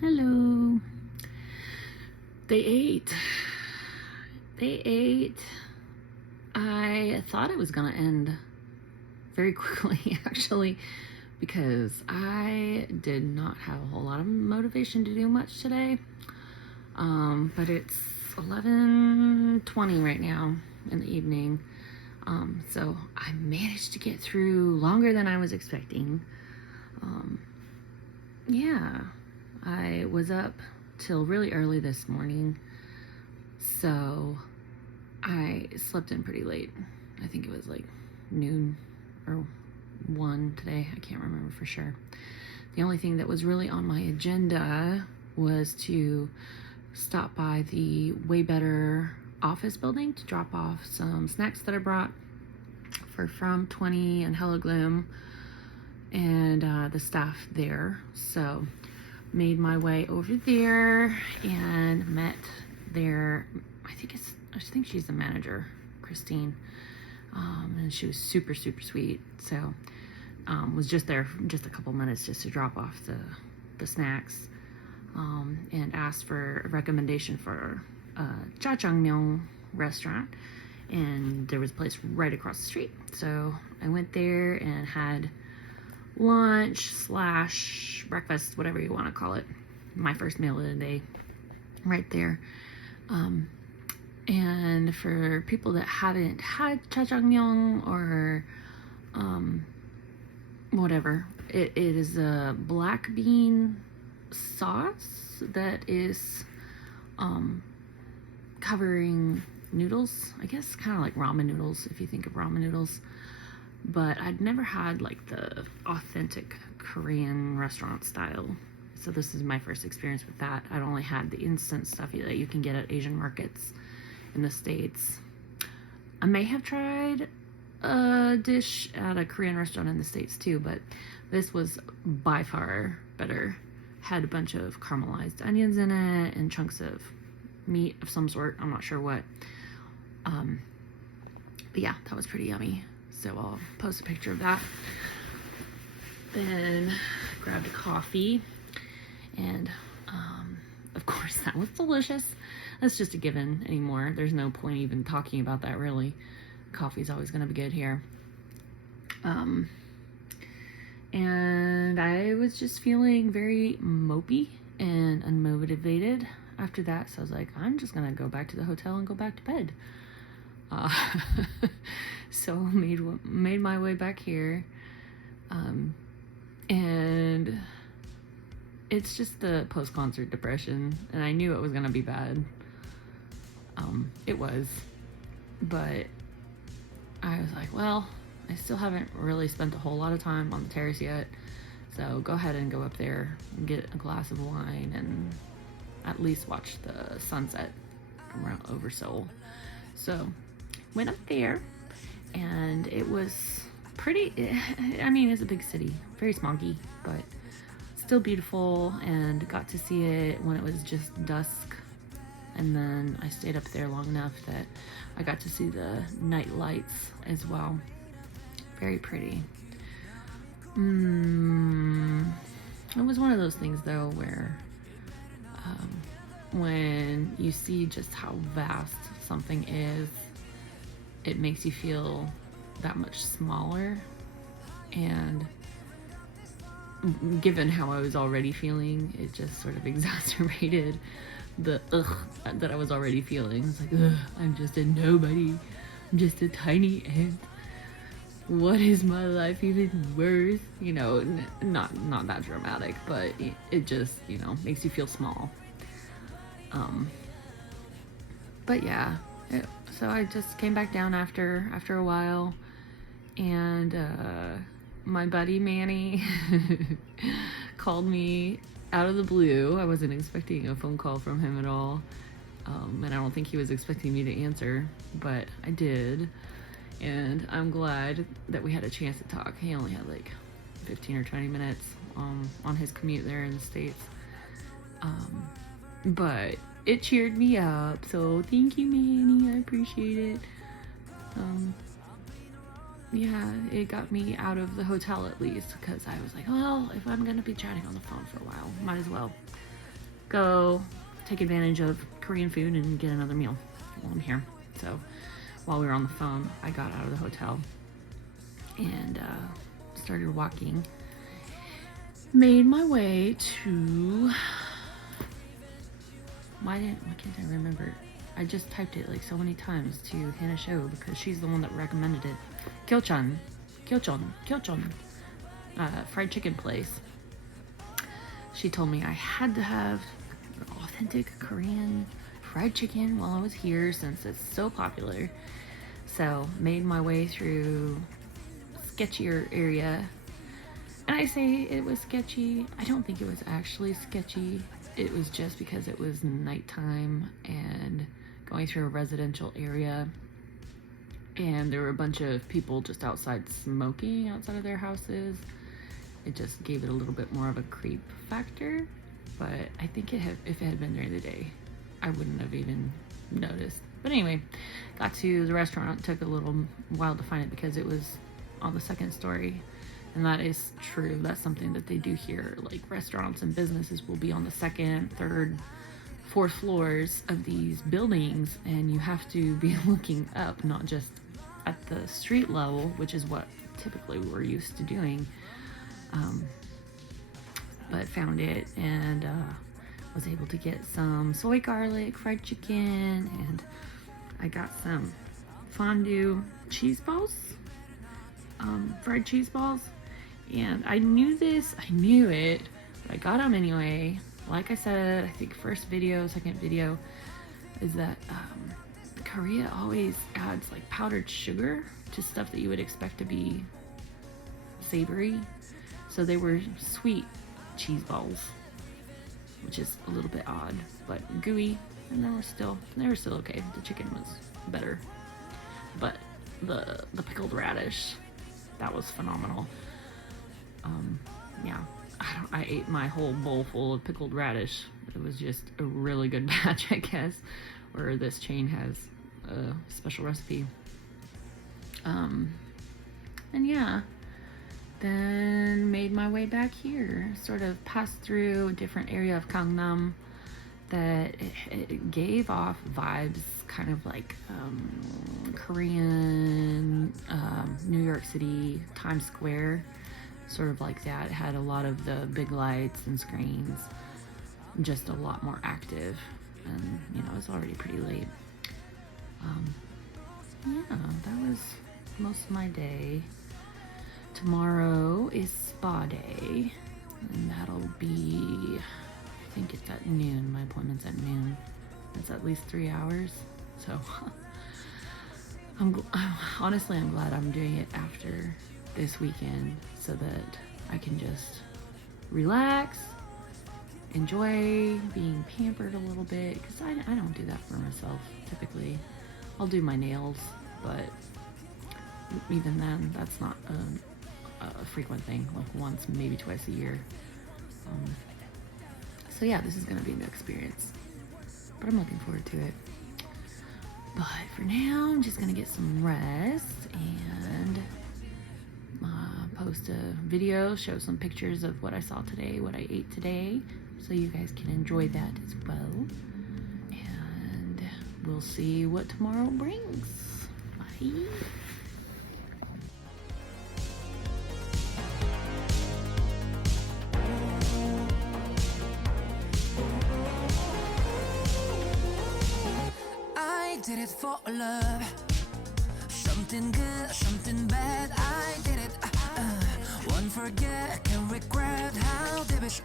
Hello. They ate. They ate. I thought it was gonna end very quickly, actually, because I did not have a whole lot of motivation to do much today. But it's 11:20 right now in the evening. So I managed to get through longer than I was expecting. Yeah, I was up till really early this morning, so I slept in pretty late. I think it was like noon or 1 today. I can't remember for sure. The only thing that was really on my agenda was to stop by the Way Better office building to drop off some snacks that I brought for From 20 and Hello Gloom and the staff there. So made my way over there and met their, I think she's the manager, Christine, and she was super sweet. So was just there for just a couple minutes just to drop off the snacks, and asked for a recommendation for a jjajangmyeon restaurant, and there was a place right across the street. So I went there and had lunch / breakfast, whatever you want to call it, my first meal of the day right there. And for people that haven't had jjajangmyeon or whatever, it is a black bean sauce that is covering noodles, I guess, kind of like ramen noodles if you think of ramen noodles. But I'd never had like the authentic Korean restaurant style, so this is my first experience with that. I'd only had the instant stuff that you can get at Asian markets in the States. I may have tried a dish at a Korean restaurant in the States too, but this was by far better. Had a bunch of caramelized onions in it and chunks of meat of some sort, I'm not sure what. But yeah, that was pretty yummy. So I'll post a picture of that. Then grabbed a coffee, and of course that was delicious. That's just a given anymore. There's no point even talking about that, really. Coffee's always going to be good here. And I was just feeling very mopey and unmotivated after that, so I was like, I'm just going to go back to the hotel and go back to bed. So made my way back here, and it's just the post-concert depression, and I knew it was gonna be bad. It was, but I was like, well, I still haven't really spent a whole lot of time on the terrace yet, so go ahead and go up there and get a glass of wine and at least watch the sunset around over Seoul. So went up there, and it was pretty, I mean, it's a big city, very smoggy, but still beautiful, and got to see it when it was just dusk. And then I stayed up there long enough that I got to see the night lights as well. Very pretty. It was one of those things though where when you see just how vast something is, it makes you feel that much smaller. And given how I was already feeling, it just sort of exacerbated the ugh that I was already feeling. It's like, ugh, I'm just a nobody. I'm just a tiny ant. What is my life even worth? You know, not that dramatic, but it just, you know, makes you feel small. But yeah, so I just came back down after a while, and my buddy Manny called me out of the blue. I wasn't expecting a phone call from him at all, and I don't think he was expecting me to answer, but I did, and I'm glad that we had a chance to talk. He only had like 15 or 20 minutes on his commute there in the States, but it cheered me up, so thank you, Manny. I appreciate it. Yeah, it got me out of the hotel at least, because I was like, well, if I'm gonna be chatting on the phone for a while, might as well go take advantage of Korean food and get another meal while I'm here. So while we were on the phone, I got out of the hotel and started walking. Made my way to... Why can't I remember? I just typed it like so many times to Hannah Show because she's the one that recommended it. Kyochon. Fried chicken place. She told me I had to have authentic Korean fried chicken while I was here since it's so popular. So made my way through sketchier area. And I say it was sketchy. I don't think it was actually sketchy. It was just because it was nighttime and going through a residential area, and there were a bunch of people just outside smoking outside of their houses. It just gave it a little bit more of a creep factor, but I think if it had been during the day, I wouldn't have even noticed. But anyway, got to the restaurant. It took a little while to find it because it was on the second story. And that is true. That's something that they do here. Like restaurants and businesses will be on the second, third, fourth floors of these buildings, and you have to be looking up, not just at the street level, which is what typically we're used to doing. But found it and was able to get some soy garlic fried chicken, and I got some fondue cheese balls, fried cheese balls. And I knew it, but I got them anyway. Like I said, I think first video, second video, is that Korea always adds like powdered sugar to stuff that you would expect to be savory. So they were sweet cheese balls, which is a little bit odd, but gooey, and they were still okay. The chicken was better, but the pickled radish, that was phenomenal. Yeah, I ate my whole bowl full of pickled radish. It was just a really good batch, I guess, or this chain has a special recipe. And yeah, then made my way back here, sort of passed through a different area of Gangnam that it gave off vibes kind of like Korean, New York City, Times Square, sort of like that. It had a lot of the big lights and screens, just a lot more active, and it's already pretty late. Yeah, that was most of my day. Tomorrow is spa day, and that'll be, I think it's at noon. My appointment's at noon. It's at least 3 hours, so honestly, I'm glad I'm doing it after this weekend so that I can just relax, enjoy being pampered a little bit, because I don't do that for myself typically. I'll do my nails, but even then, that's not a frequent thing, like once, maybe twice a year. So yeah, this is gonna be a new experience, but I'm looking forward to it. But for now, I'm just gonna get some rest and post a video, show some pictures of what I saw today, what I ate today, so you guys can enjoy that as well. And we'll see what tomorrow brings. Bye. I did it for love. Something good, something bad. I did it. Won't forget, can't regret how deep it.